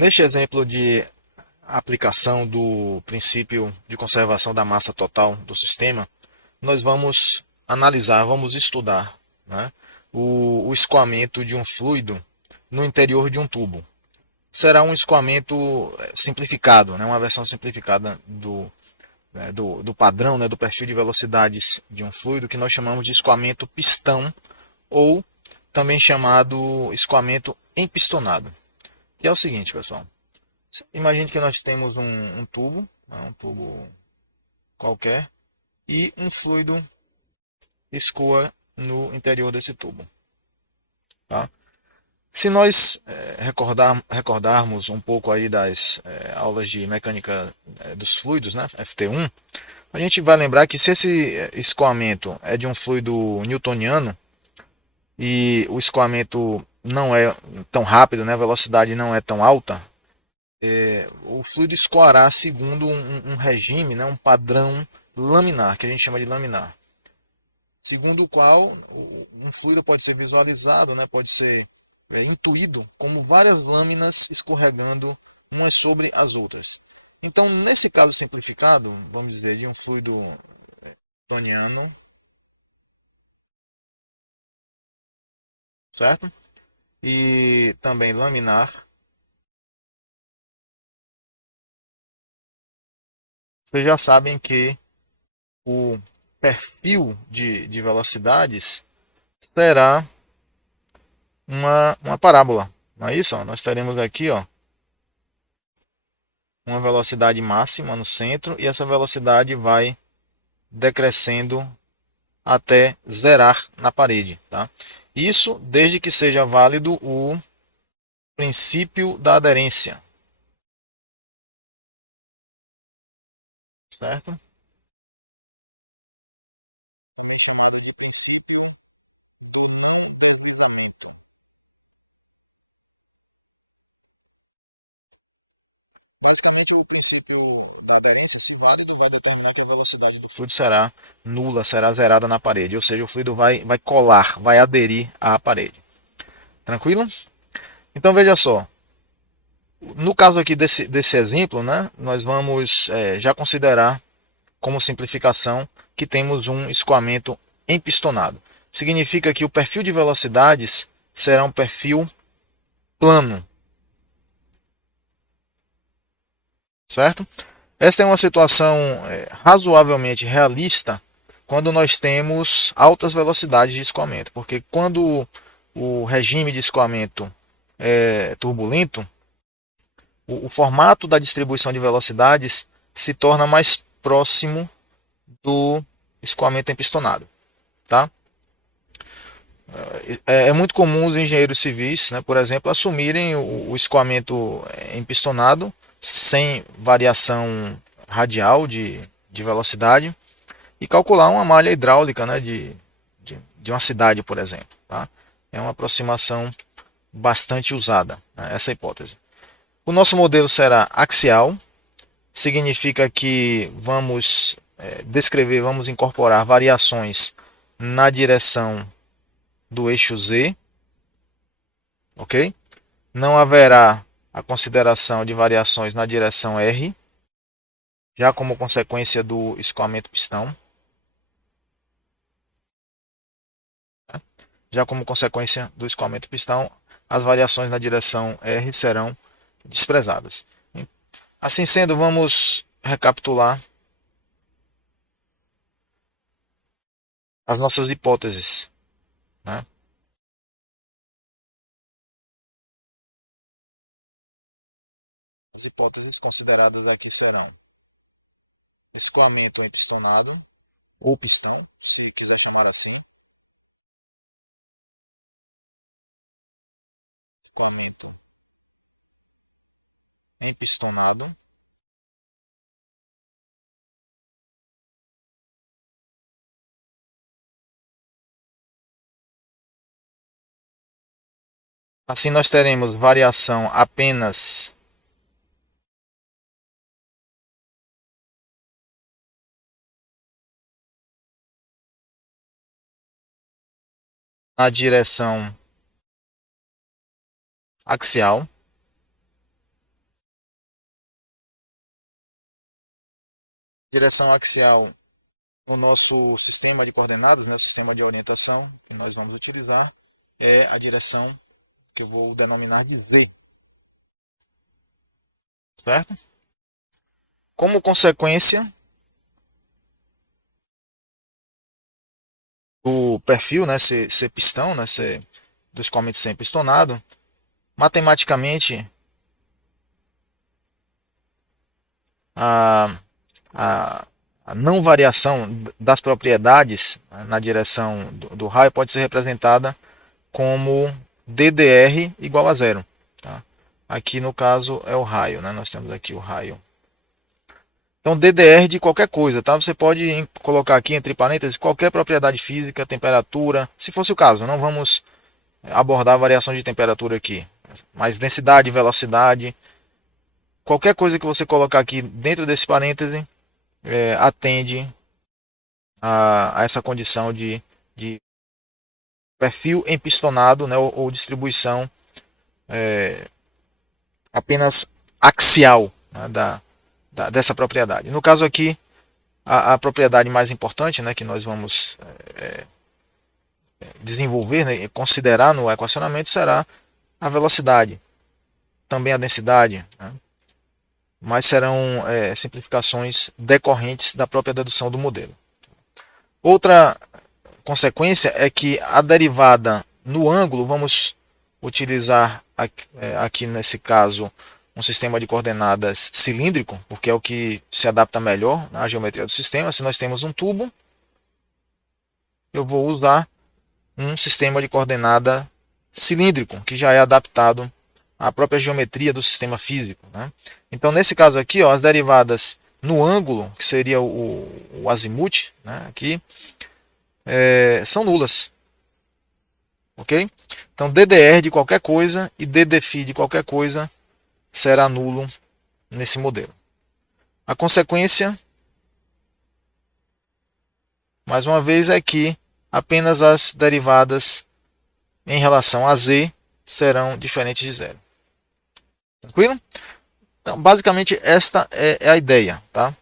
Neste exemplo de aplicação do princípio de conservação da massa total do sistema, nós vamos analisar, vamos estudar, né, o escoamento de um fluido no interior de um tubo. Será um escoamento simplificado, né, uma versão simplificada do padrão, né, do perfil de velocidades de um fluido, que nós chamamos de escoamento pistão, ou também chamado escoamento empistonado. Que é o seguinte, pessoal. Imagine que nós temos um tubo, né, um tubo qualquer, e um fluido escoa no interior desse tubo. Tá? Se nós recordarmos um pouco aí das aulas de mecânica dos fluidos, né, FT1, a gente vai lembrar que se esse escoamento é de um fluido newtoniano e o escoamento não é tão rápido, né, a velocidade não é tão alta, o fluido escoará segundo um regime, né, um padrão laminar, que a gente chama de laminar, segundo o qual um fluido pode ser visualizado, né, pode ser intuído como várias lâminas escorregando umas sobre as outras. Então, nesse caso simplificado, vamos dizer, de um fluido newtoniano, certo? E também laminar, vocês já sabem que o perfil de velocidades será uma parábola. Não é isso? Ó? Nós teremos aqui ó, uma velocidade máxima no centro e essa velocidade vai decrescendo até zerar na parede. Tá? Isso desde que seja válido o princípio da aderência. Certo? O princípio do não deslizamento. Basicamente, o princípio da aderência, se válido, vai determinar que a velocidade do fluido será nula, será zerada na parede. Ou seja, o fluido vai colar, vai aderir à parede. Tranquilo? Então, veja só. No caso aqui desse exemplo, né, nós vamos já considerar como simplificação que temos um escoamento empistonado. Significa que o perfil de velocidades será um perfil plano, certo? Essa é uma situação razoavelmente realista quando nós temos altas velocidades de escoamento, porque quando o regime de escoamento é turbulento, o formato da distribuição de velocidades se torna mais próximo do escoamento empistonado. Tá? É muito comum os engenheiros civis, né, por exemplo, assumirem o escoamento empistonado sem variação radial de velocidade e calcular uma malha hidráulica, né, de uma cidade, por exemplo. Tá? É uma aproximação bastante usada, né, essa hipótese. O nosso modelo será axial, significa que vamos descrever, vamos incorporar variações na direção do eixo Z, ok? Não haverá a consideração de variações na direção R, já como consequência do escoamento pistão. Já como consequência do escoamento pistão, as variações na direção R serão desprezadas. Assim sendo, vamos recapitular as nossas hipóteses. Né? As hipóteses consideradas aqui serão escoamento epistonado, ou pistão, se quiser chamar assim, escoamento epistonado, assim nós teremos variação apenas na direção axial. Direção axial no nosso sistema de coordenadas, no sistema de orientação que nós vamos utilizar, é a direção que eu vou denominar de Z, certo? Como consequência do perfil, né, ser pistão, né, ser do escoamento sem pistonado, matematicamente a, a, a não variação das propriedades na direção do raio pode ser representada como DDR igual a zero. Tá? Aqui no caso é o raio, né? Nós temos aqui o raio. Então DDR de qualquer coisa, tá? Você pode colocar aqui entre parênteses qualquer propriedade física, temperatura, se fosse o caso. Não vamos abordar variações de temperatura aqui, mas densidade, velocidade, qualquer coisa que você colocar aqui dentro desse parêntese atende a essa condição de perfil empistonado, né, ou distribuição apenas axial, né, dessa propriedade. No caso aqui, a propriedade mais importante, né, que nós vamos desenvolver, né, e considerar no equacionamento será a velocidade, também a densidade, né, mas serão simplificações decorrentes da própria dedução do modelo. Outra consequência é que a derivada no ângulo, vamos utilizar aqui nesse caso um sistema de coordenadas cilíndrico, porque é o que se adapta melhor à geometria do sistema. Se nós temos um tubo, eu vou usar um sistema de coordenada cilíndrico, que já é adaptado à própria geometria do sistema físico. Né? Então, nesse caso aqui, ó, as derivadas no ângulo, que seria o azimuth, né, aqui, são nulas. Ok? Então, DDR de qualquer coisa e DDφ de qualquer coisa será nulo nesse modelo. A consequência, mais uma vez, é que apenas as derivadas em relação a z serão diferentes de zero. Tranquilo? Então, basicamente, esta é a ideia. Tá?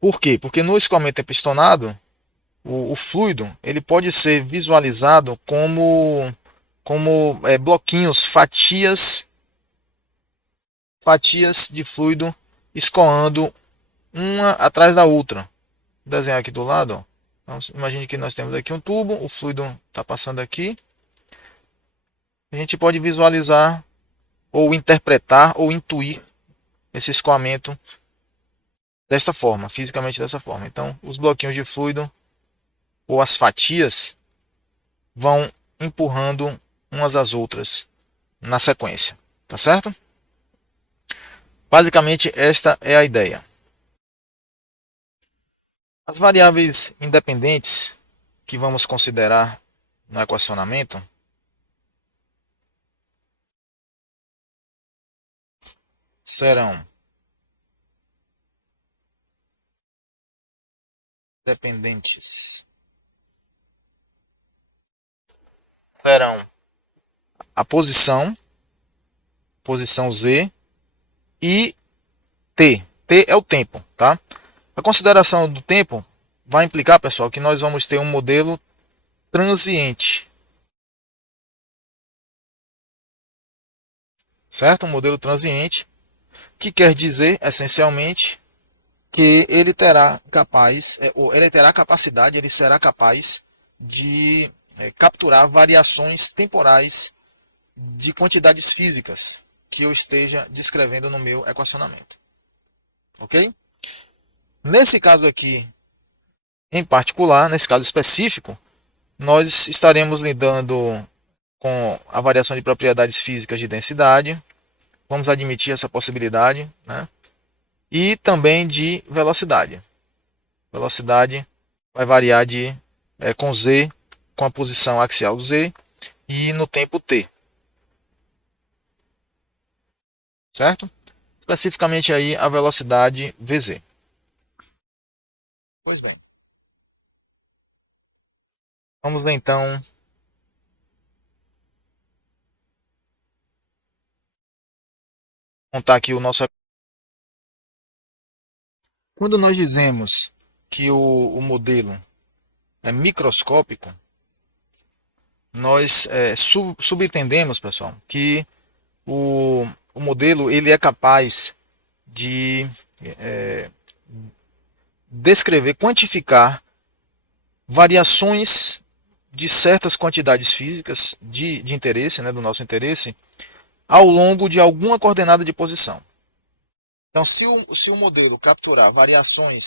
Por quê? Porque no escoamento epistonado, o fluido ele pode ser visualizado como bloquinhos, fatias de fluido escoando uma atrás da outra. Vou desenhar aqui do lado. Ó. Então, imagine que nós temos aqui um tubo, o fluido está passando aqui. A gente pode visualizar, ou interpretar, ou intuir esse escoamento desta forma, fisicamente dessa forma. Então, os bloquinhos de fluido, ou as fatias, vão empurrando umas às outras na sequência. Tá certo? Basicamente, esta é a ideia. As variáveis independentes que vamos considerar no equacionamento serão dependentes. Serão a posição Z e T. T é o tempo, tá? A consideração do tempo vai implicar, pessoal, que nós vamos ter um modelo transiente. Certo? Um modelo transiente, que quer dizer, essencialmente, que ele terá capacidade, ele será capaz de capturar variações temporais de quantidades físicas que eu esteja descrevendo no meu equacionamento. Ok? Nesse caso aqui, em particular, nesse caso específico, nós estaremos lidando com a variação de propriedades físicas de densidade. Vamos admitir essa possibilidade, né? E também de velocidade. Velocidade vai variar com z, com a posição axial z e no tempo t. Certo? Especificamente aí a velocidade vz. Pois bem. Vamos ver então montar aqui o nosso. Quando nós dizemos que o modelo é microscópico, nós subentendemos, pessoal, que o modelo ele é capaz de descrever, quantificar variações de certas quantidades físicas de interesse, né, do nosso interesse, ao longo de alguma coordenada de posição. Então, se o modelo capturar variações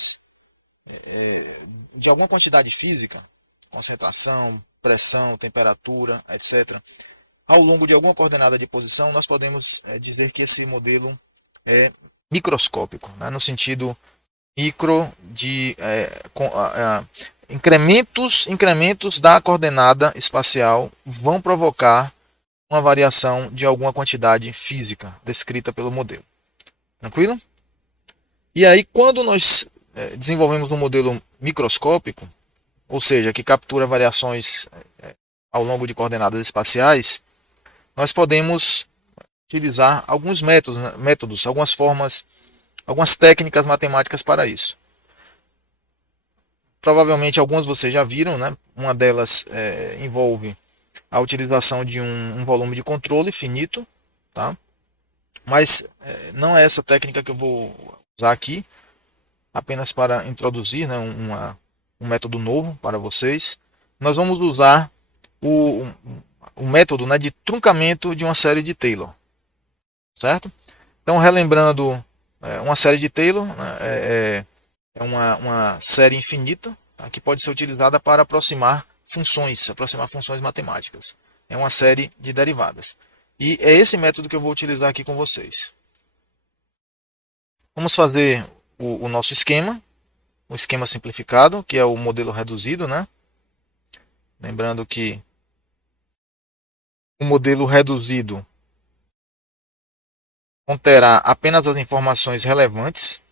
de alguma quantidade física, concentração, pressão, temperatura, etc., ao longo de alguma coordenada de posição, nós podemos dizer que esse modelo é microscópico, né? No sentido micro de incrementos da coordenada espacial vão provocar uma variação de alguma quantidade física descrita pelo modelo. Tranquilo? E aí, quando nós desenvolvemos um modelo microscópico, ou seja, que captura variações ao longo de coordenadas espaciais, nós podemos utilizar alguns métodos, algumas formas, algumas técnicas matemáticas para isso. Provavelmente algumas vocês já viram, né? Uma delas envolve a utilização de um volume de controle finito, tá? Mas não é essa técnica que eu vou usar aqui, apenas para introduzir, né, um método novo para vocês. Nós vamos usar o método, né, de truncamento de uma série de Taylor, certo? Então, relembrando, uma série de Taylor, né, é uma série infinita, tá, que pode ser utilizada para aproximar funções matemáticas. É uma série de derivadas. E é esse método que eu vou utilizar aqui com vocês. Vamos fazer o nosso esquema, o esquema simplificado, que é o modelo reduzido, né? Lembrando que o modelo reduzido conterá apenas as informações relevantes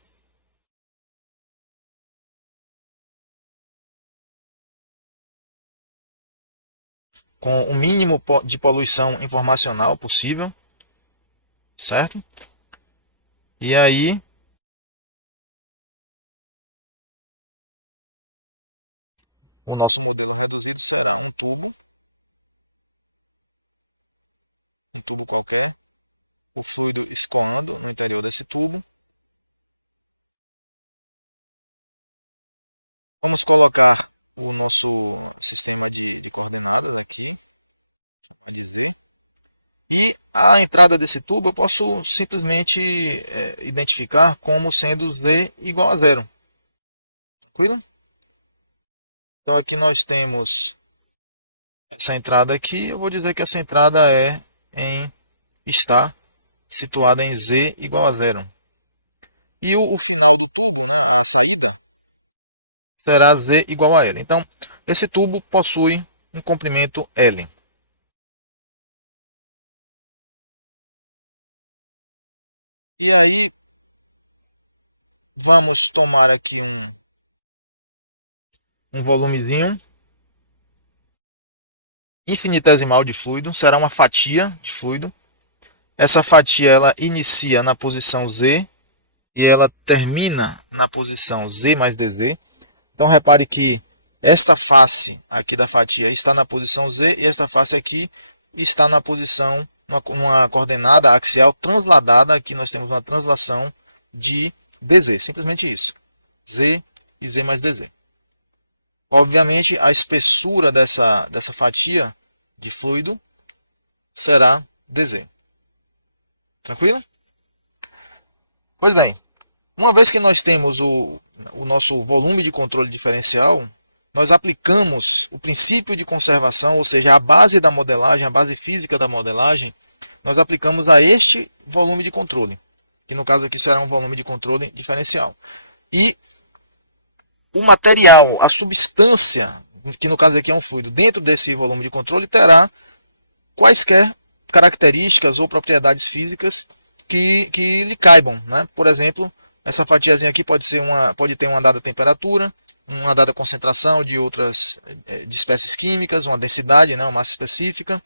com o mínimo de poluição informacional possível, certo? E aí, o nosso modelo reduzido será um tubo qualquer, o fluido escorrendo no interior desse tubo. Vamos colocar o nosso sistema de coordenadas aqui. E a entrada desse tubo eu posso simplesmente identificar como sendo z igual a zero. Tranquilo? Então aqui nós temos essa entrada aqui. Eu vou dizer que essa entrada está situada em z igual a zero. E o será z igual a L. Então, esse tubo possui um comprimento L. E aí, vamos tomar aqui um volumezinho infinitesimal de fluido. Será uma fatia de fluido. Essa fatia ela inicia na posição Z e ela termina na posição Z mais DZ. Então, repare que esta face aqui da fatia está na posição Z e esta face aqui está na posição, uma coordenada axial transladada. Aqui nós temos uma translação de DZ, simplesmente isso. Z e Z mais DZ. Obviamente, a espessura dessa fatia de fluido será DZ. Tranquilo? Pois bem, uma vez que nós temos o nosso volume de controle diferencial, nós aplicamos o princípio de conservação, ou seja, a base da modelagem, a base física da modelagem, nós aplicamos a este volume de controle, que no caso aqui será um volume de controle diferencial. E o material, a substância, que no caso aqui é um fluido, dentro desse volume de controle terá quaisquer características ou propriedades físicas que lhe caibam, né? Por exemplo, essa fatiazinha aqui pode ter uma dada temperatura, uma dada concentração de outras de espécies químicas, uma densidade, né, uma massa específica,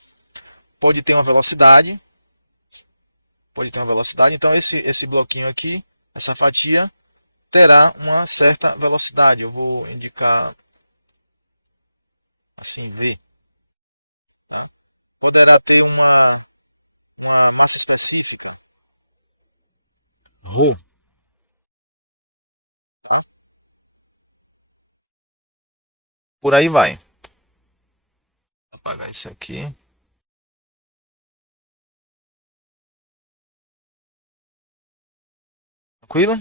pode ter uma velocidade, Então esse bloquinho aqui, essa fatia, terá uma certa velocidade. Eu vou indicar assim, V. Tá? Poderá ter uma massa específica. V. Tá? Por aí vai. Vou apagar isso aqui. Tranquilo?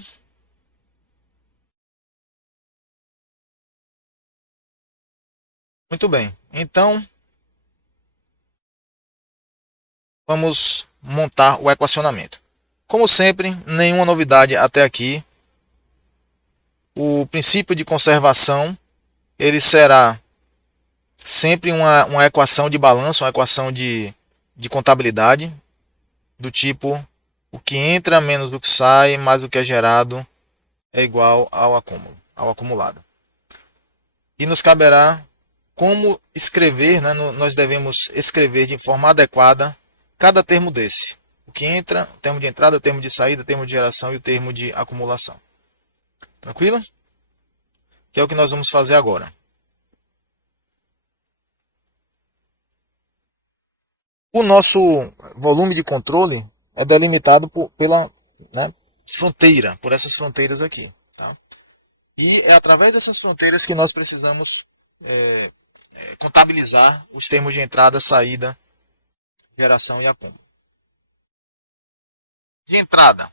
Muito bem. Então, vamos montar o equacionamento. Como sempre, nenhuma novidade até aqui. O princípio de conservação ele será sempre uma equação de balanço, uma equação de contabilidade, do tipo o que entra menos o que sai, mais o que é gerado é igual ao acúmulo, ao acumulado. E nos caberá como escrever, né, nós devemos escrever de forma adequada cada termo desse. O que entra, o termo de entrada, o termo de saída, o termo de geração e o termo de acumulação. Tranquilo? Que é o que nós vamos fazer agora. O nosso volume de controle é delimitado pela, né, fronteira, por essas fronteiras aqui. Tá? E é através dessas fronteiras que nós precisamos é, contabilizar os termos de entrada, saída, geração e acúmulo. De entrada,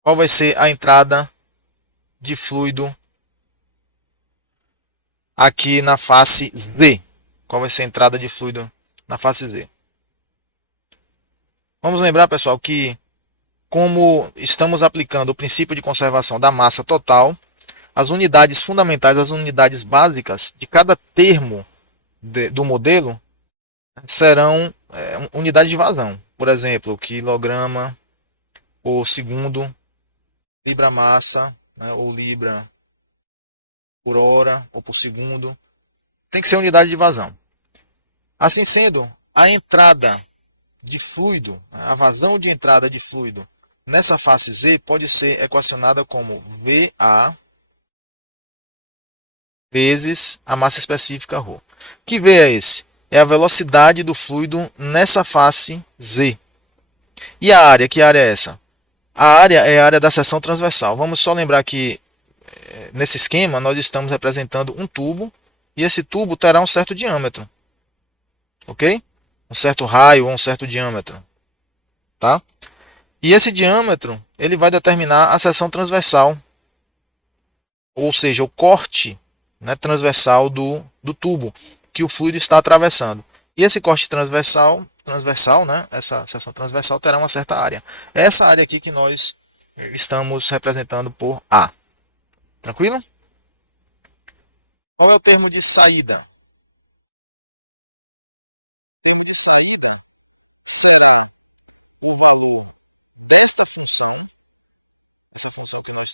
qual vai ser a entrada de fluido aqui na face Z? Qual vai ser a entrada de fluido na face Z? Vamos lembrar, pessoal, que como estamos aplicando o princípio de conservação da massa total, as unidades fundamentais, as unidades básicas de cada termo do modelo serão unidades de vazão. Por exemplo, quilograma por segundo, libra-massa, né, ou libra por hora ou por segundo. Tem que ser unidade de vazão. Assim sendo, a entrada de fluido, a vazão de entrada de fluido nessa face Z pode ser equacionada como VA vezes a massa específica ρ. Que V é esse? É a velocidade do fluido nessa face Z. E a área? Que área é essa? A área é a área da seção transversal. Vamos só lembrar que nesse esquema nós estamos representando um tubo e esse tubo terá um certo diâmetro. Ok? Um certo raio ou um certo diâmetro. Tá? E esse diâmetro ele vai determinar a seção transversal, ou seja, o corte, né, transversal do tubo que o fluido está atravessando. E esse corte transversal, né, essa seção transversal terá uma certa área. É essa área aqui que nós estamos representando por A. Tranquilo? Qual é o termo de saída?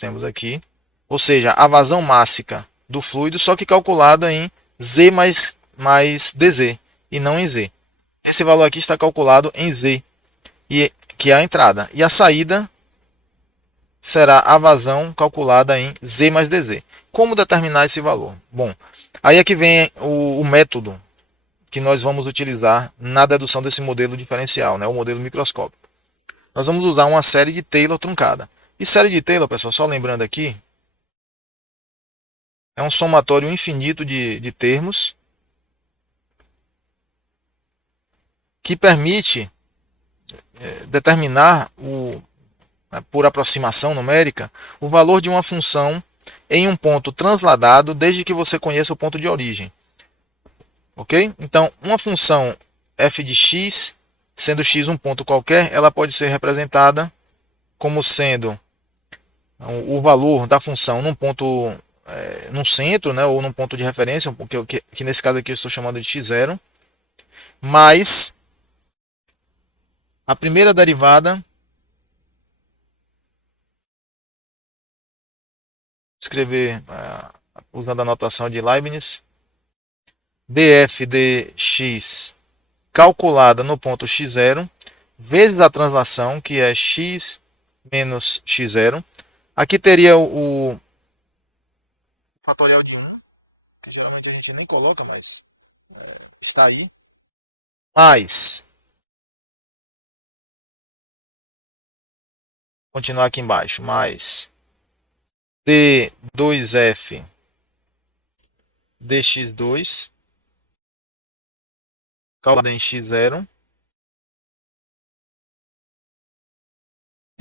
Temos aqui, ou seja, a vazão mássica do fluido, só que calculada em Z mais DZ e não em Z. Esse valor aqui está calculado em Z, que é a entrada. E a saída será a vazão calculada em Z mais DZ. Como determinar esse valor? Bom, aí é que vem o método que nós vamos utilizar na dedução desse modelo diferencial, né, o modelo microscópico. Nós vamos usar uma série de Taylor truncada. E série de Taylor, pessoal, só lembrando aqui, é um somatório infinito de termos que permite determinar, por aproximação numérica, o valor de uma função em um ponto transladado desde que você conheça o ponto de origem. Ok? Então, uma função f de x, sendo x um ponto qualquer, ela pode ser representada como sendo o valor da função num ponto, num centro, né, ou num ponto de referência, que nesse caso aqui eu estou chamando de x0, mais a primeira derivada, escrever usando a notação de Leibniz, df de x calculada no ponto x0, vezes a translação, que é x menos x0. Aqui teria o fatorial de 1, que geralmente a gente nem coloca, mas está aí. Mais, continuar aqui embaixo, mais d2f dx2 calculado em x0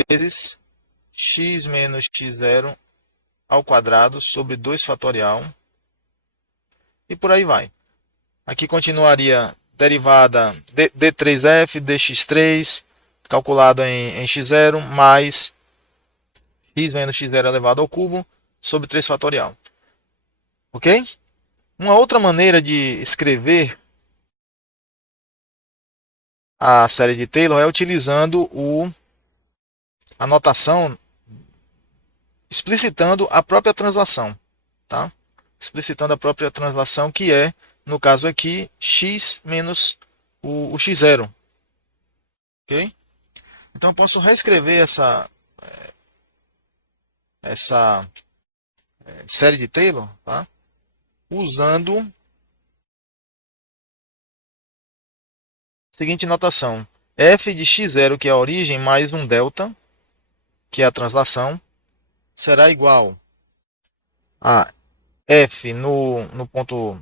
vezes x menos x0 ao quadrado sobre 2 fatorial e por aí vai. Aqui continuaria derivada d3f dx3 calculado em x0 mais x menos x0 elevado ao cubo sobre 3 fatorial. Ok? Uma outra maneira de escrever a série de Taylor é utilizando a notação explicitando a própria translação, tá? Explicitando a própria translação, que é, no caso aqui, x menos o x0. Ok? Então eu posso reescrever essa série de Taylor, tá? Usando a seguinte notação: f de x0, que é a origem, mais um delta, que é a translação, será igual a f no ponto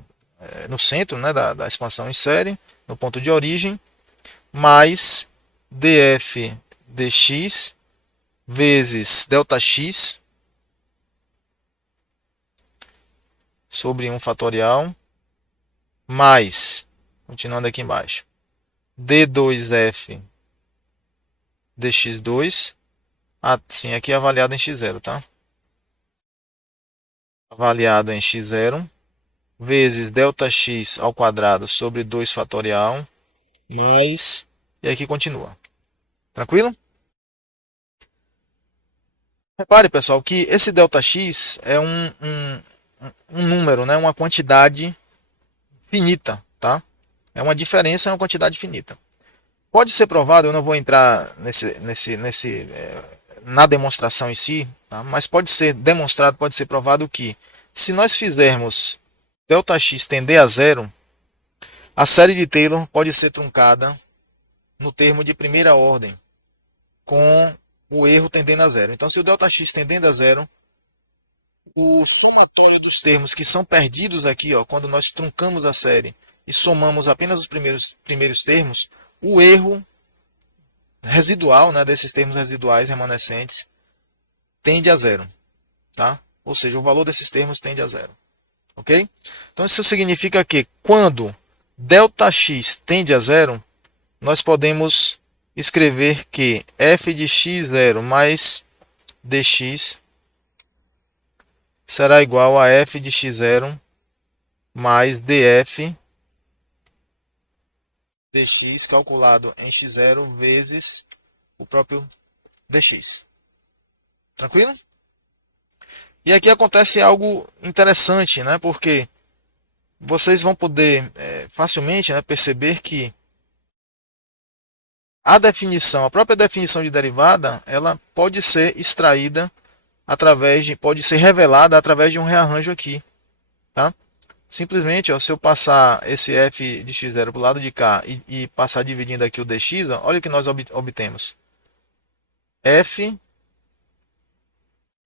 no centro, né, da expansão em série, no ponto de origem, mais df dx vezes delta x sobre 1 fatorial, mais, continuando aqui embaixo, d2f dx2, assim, aqui é avaliado em x0, tá? Avaliado em x0, vezes delta x ao quadrado sobre 2 fatorial, mais, e aqui continua. Tranquilo? Repare, pessoal, que esse ΔX é um número, né? Uma quantidade finita, tá? É uma diferença, é uma quantidade finita. Pode ser provado, eu não vou entrar na demonstração em si, tá? Mas pode ser demonstrado, pode ser provado que se nós fizermos ΔX tender a zero, a série de Taylor pode ser truncada no termo de primeira ordem, com o erro tendendo a zero. Então, se o ΔX tendendo a zero, o somatório dos termos que são perdidos aqui, ó, quando nós truncamos a série e somamos apenas os primeiros termos, o erro residual, né, desses termos residuais remanescentes tende a zero. Tá? Ou seja, o valor desses termos tende a zero. Ok? Então, isso significa que quando ΔX tende a zero, nós podemos escrever que f de x0 mais dx será igual a f de x0 mais df dx calculado em x0 vezes o próprio dx. Tranquilo? E aqui acontece algo interessante, né? Porque vocês vão poder facilmente, né, perceber que a própria definição de derivada, ela pode ser extraída pode ser revelada através de um rearranjo aqui, tá? Simplesmente, ó, se eu passar esse f de x0 para o lado de cá e passar dividindo aqui o dx, ó, olha o que nós obtemos. F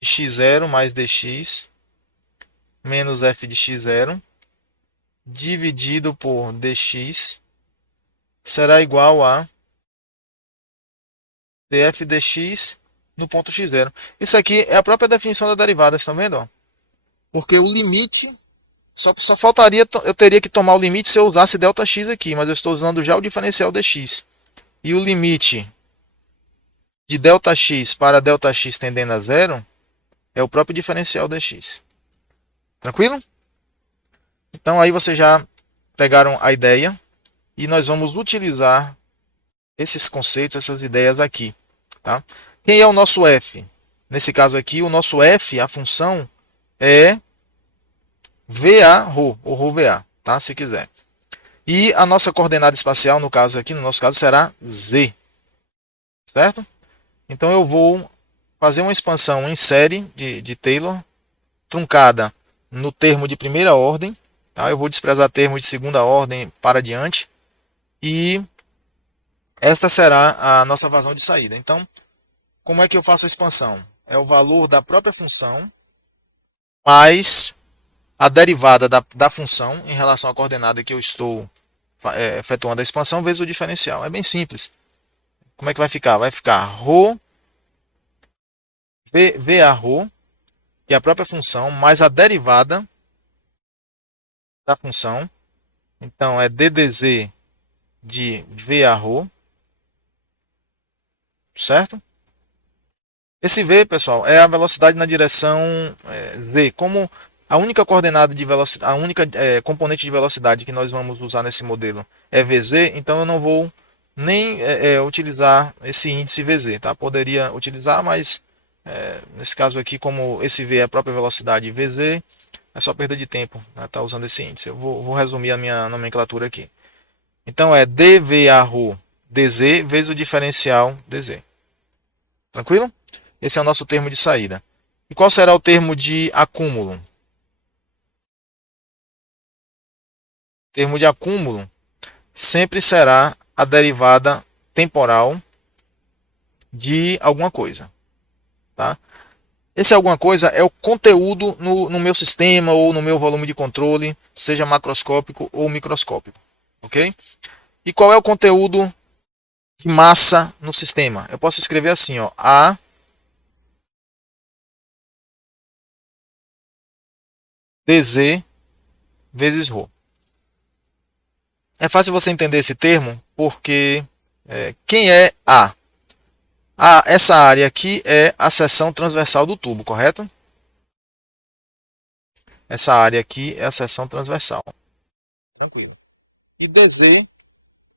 de x0 mais dx menos f de x0 dividido por dx será igual a df dx no ponto x0. Isso aqui é a própria definição da derivada, estão vendo? Porque o limite, só faltaria, eu teria que tomar o limite se eu usasse ΔX aqui, mas eu estou usando já o diferencial dx. E o limite de ΔX para ΔX tendendo a zero é o próprio diferencial dx. Tranquilo? Então aí vocês já pegaram a ideia e nós vamos utilizar esses conceitos, essas ideias aqui. Tá? Quem é o nosso f? Nesse caso aqui, o nosso f, a função, é VA, ρ, ou ρVA, tá? Se quiser. E a nossa coordenada espacial, no nosso caso, será z. Certo? Então eu vou fazer uma expansão em série de Taylor, truncada no termo de primeira ordem. Tá? Eu vou desprezar termos de segunda ordem para diante. E esta será a nossa vazão de saída. Então, como é que eu faço a expansão? É o valor da própria função mais a derivada da função em relação à coordenada que eu estou efetuando a expansão vezes o diferencial. É bem simples. Como é que vai ficar? Vai ficar ρ, v a ρ, que é a própria função, mais a derivada da função. Então, é ddz de v a ρ, certo? Esse v, pessoal, é a velocidade na direção z. Como a única coordenada de velocidade, a única componente de velocidade que nós vamos usar nesse modelo é vz, então eu não vou nem utilizar esse índice vz, tá? Poderia utilizar, mas nesse caso aqui, como esse v é a própria velocidade vz, é só perda de tempo, né, tá usando esse índice. Eu vou resumir a minha nomenclatura aqui. Então é dv/ρ dz vezes o diferencial dz. Tranquilo? Esse é o nosso termo de saída. E qual será o termo de acúmulo? O termo de acúmulo sempre será a derivada temporal de alguma coisa. Tá? Esse alguma coisa é o conteúdo no meu sistema ou no meu volume de controle, seja macroscópico ou microscópico. Ok? E qual é o conteúdo de massa no sistema? Eu posso escrever assim, ó, A dz vezes ρ. É fácil você entender esse termo porque quem é A? Essa área aqui é a seção transversal do tubo, correto? Essa área aqui é a seção transversal. Tranquilo. E dz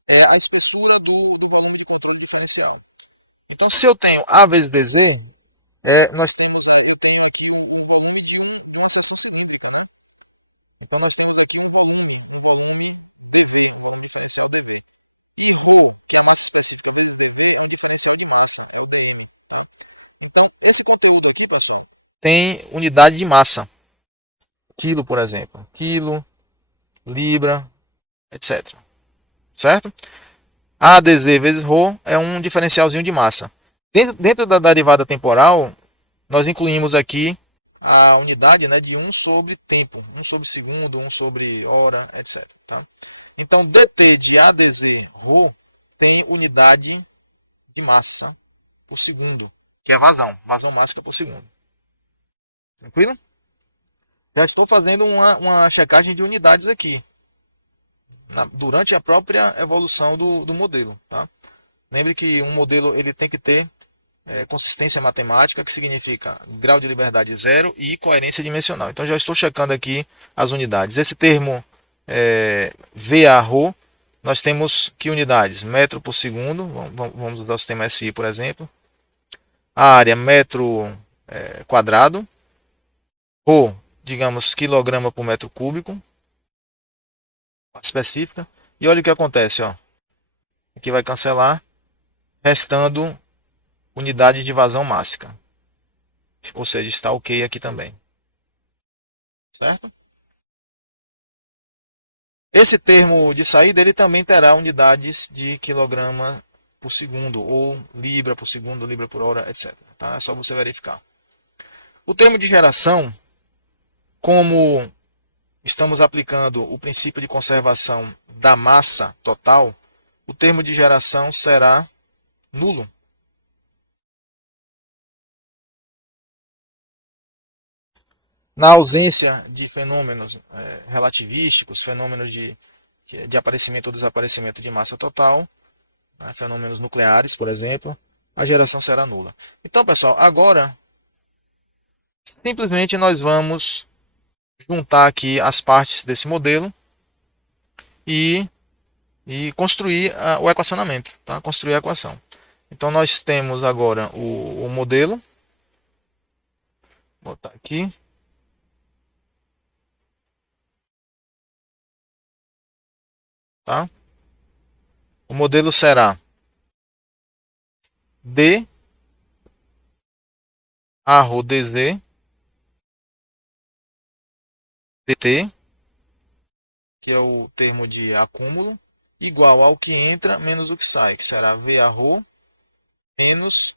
é a espessura do volume de controle diferencial. Então, se eu tenho A vezes dz, eu tenho aqui o volume de uma seção cilíndrica. Né? Então, nós temos aqui um volume dv, um volume diferencial dv. E ρ, que é a massa específica vezes dv, é um diferencial de massa, é o dm. Então, esse conteúdo aqui, pessoal, tem unidade de massa. Quilo, por exemplo. Quilo, libra, etc. Certo? A dz vezes ρ é um diferencialzinho de massa. Dentro da derivada temporal, nós incluímos aqui a unidade, né, de 1 sobre tempo, 1 sobre segundo, 1 sobre hora, etc. Tá? Então, dt de A dz ρ tem unidade de massa por segundo, que é vazão máxima por segundo. Tranquilo? Já estou fazendo uma checagem de unidades aqui, durante a própria evolução do modelo. Tá? Lembre que um modelo ele tem que ter consistência matemática, que significa grau de liberdade zero, e coerência dimensional. Então já estou checando aqui as unidades. Esse termo VA-ρ, nós temos que unidades? Metro por segundo, vamos usar o sistema SI, por exemplo. A área, metro quadrado. Ρ, digamos, quilograma por metro cúbico. Específica. E olha o que acontece, ó. Aqui vai cancelar, restando unidade de vazão máxima. Ou seja, está ok aqui também. Certo? Esse termo de saída ele também terá unidades de quilograma por segundo, ou libra por segundo, libra por hora, etc. Tá? É só você verificar. O termo de geração, como estamos aplicando o princípio de conservação da massa total, o termo de geração será nulo. Na ausência de fenômenos relativísticos, fenômenos de aparecimento ou desaparecimento de massa total, né, fenômenos nucleares, por exemplo, a geração será nula. Então, pessoal, agora simplesmente nós vamos juntar aqui as partes desse modelo e, e construir o equacionamento, tá? Construir a equação. Então, nós temos agora o modelo. Vou botar aqui. Tá? O modelo será D arro dz dt, que é o termo de acúmulo, igual ao que entra menos o que sai, que será V arro menos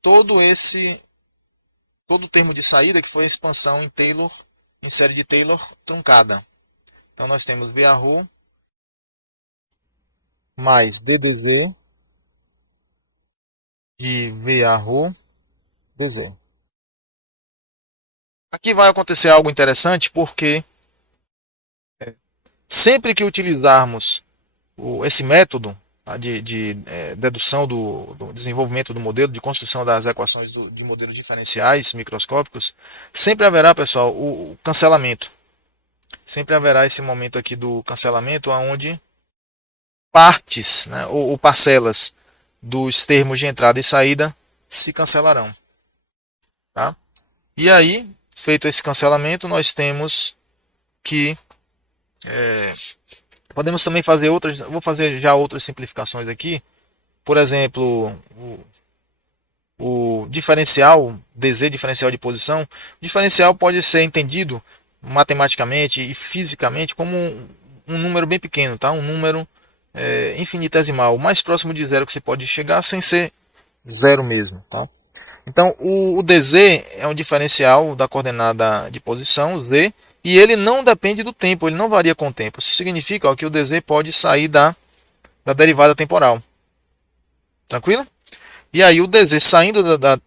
todo esse todo o termo de saída que foi a expansão em Taylor, em série de Taylor truncada. Então nós temos V arro mais DDZ de V arro dz. Aqui vai acontecer algo interessante porque sempre que utilizarmos esse método tá, de dedução do desenvolvimento do modelo, de construção das equações de modelos diferenciais microscópicos, sempre haverá, pessoal, o cancelamento. Sempre haverá esse momento aqui do cancelamento, onde partes, né, ou parcelas dos termos de entrada e saída se cancelarão. Tá? E aí, feito esse cancelamento, nós temos que podemos também fazer outras, vou fazer já outras simplificações aqui. Por exemplo, o diferencial, DZ, diferencial de posição, o diferencial pode ser entendido matematicamente e fisicamente como um número bem pequeno, tá? Um número infinitesimal, o mais próximo de zero que você pode chegar sem ser zero mesmo. Tá? Então, o DZ é um diferencial da coordenada de posição, Z, e ele não depende do tempo, ele não varia com o tempo. Isso significa ó, que o DZ pode sair da derivada temporal. Tranquilo? E aí, o DZ saindo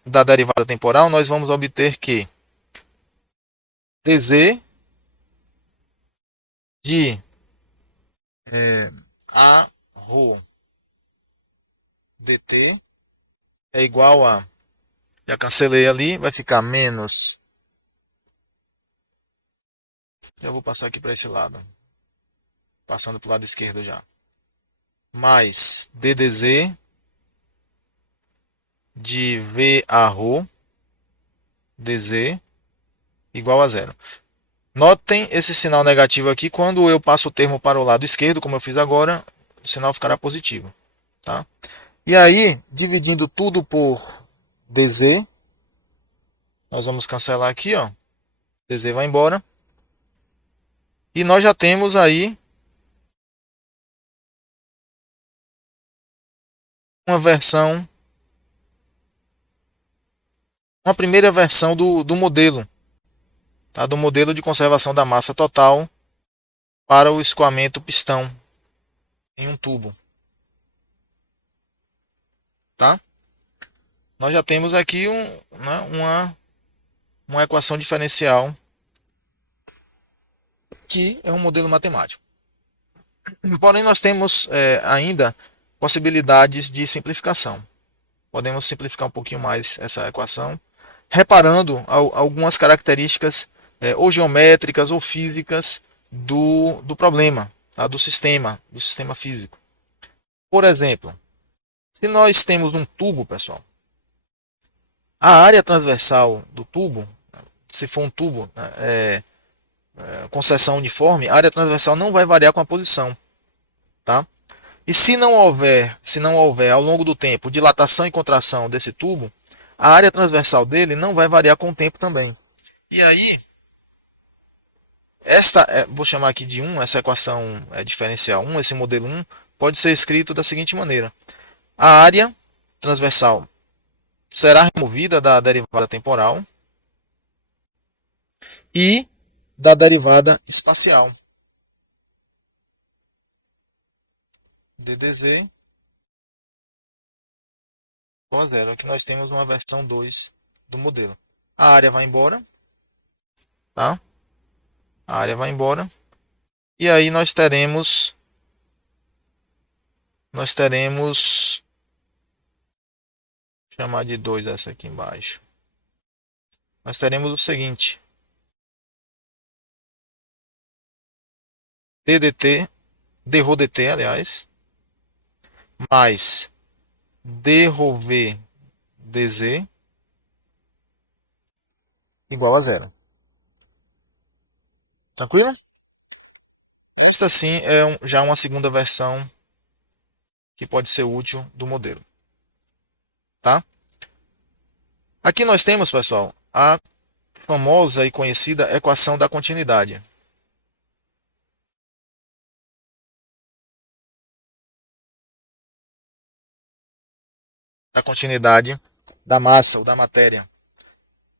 da derivada temporal, nós vamos obter que DZ de A rho dt é igual a. Já cancelei ali, vai ficar menos. Já vou passar aqui para esse lado. Passando para o lado esquerdo já. Mais DDZ de V a rho dz igual a zero. Notem esse sinal negativo aqui. Quando eu passo o termo para o lado esquerdo, como eu fiz agora, o sinal ficará positivo. Tá? E aí, dividindo tudo por dz, nós vamos cancelar aqui, ó. Dz vai embora. E nós já temos aí uma versão, uma primeira versão do modelo, tá? Do modelo de conservação da massa total para o escoamento pistão em um tubo. Tá? Nós já temos aqui né, uma equação diferencial que é um modelo matemático. Porém, nós temos ainda possibilidades de simplificação. Podemos simplificar um pouquinho mais essa equação, reparando algumas características ou geométricas ou físicas do problema, tá? do sistema físico. Por exemplo, se nós temos um tubo, pessoal, a área transversal do tubo, se for um tubo com seção uniforme, a área transversal não vai variar com a posição. Tá? E se não houver ao longo do tempo dilatação e contração desse tubo, a área transversal dele não vai variar com o tempo também. E aí, vou chamar aqui de 1, essa equação diferencial 1, esse modelo 1, pode ser escrito da seguinte maneira. A área transversal será removida da derivada temporal e da derivada espacial. DDZ igual a zero. Aqui nós temos uma versão 2 do modelo. A área vai embora. Tá? A área vai embora. E aí nós teremos vou chamar de 2 essa aqui embaixo. Nós teremos o seguinte: DDT, dρdt, aliás, mais dρv dz igual a zero. Tranquilo? Esta sim é já uma segunda versão que pode ser útil do modelo. Tá? Aqui nós temos, pessoal, a famosa e conhecida equação da continuidade. Da continuidade da massa ou da matéria.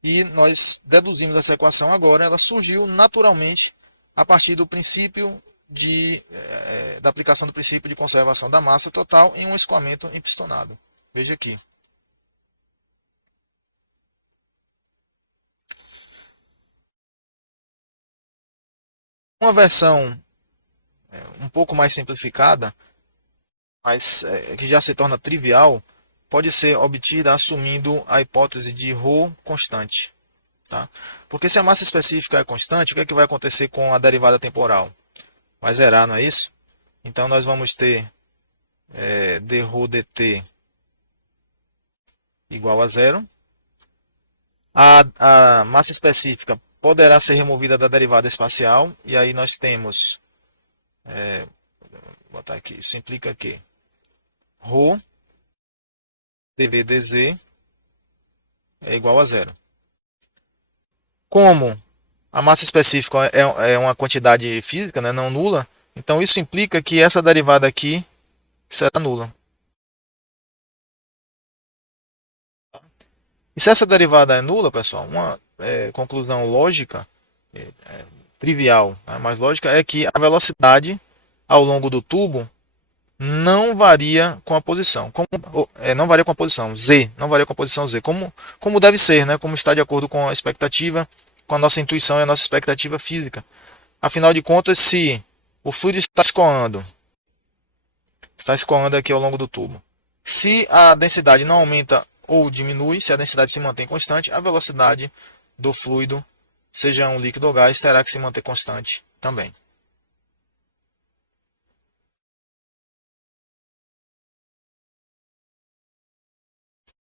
E nós deduzimos essa equação agora, ela surgiu naturalmente a partir do princípio da aplicação do princípio de conservação da massa total em um escoamento empistonado. Veja aqui. Uma versão um pouco mais simplificada, mas que já se torna trivial, pode ser obtida assumindo a hipótese de ρ constante. Tá? Porque se a massa específica é constante, o que é que vai acontecer com a derivada temporal? Vai zerar, não é isso? Então nós vamos ter dρ dt igual a zero. A massa específica poderá ser removida da derivada espacial, e aí nós temos, vou botar aqui, isso implica que ρ dv dz é igual a zero. Como a massa específica é uma quantidade física, né, não nula, então isso implica que essa derivada aqui será nula. E se essa derivada é nula, pessoal, uma conclusão lógica, trivial, né, mas lógica, é que a velocidade ao longo do tubo não varia com a posição. Não varia com a posição z, não varia com a posição z, como deve ser, né, como está de acordo com a expectativa, com a nossa intuição e a nossa expectativa física. Afinal de contas, se o fluido está escoando aqui ao longo do tubo, se a densidade não aumenta ou diminui, se a densidade se mantém constante, a velocidade do fluido, seja um líquido ou gás, terá que se manter constante também.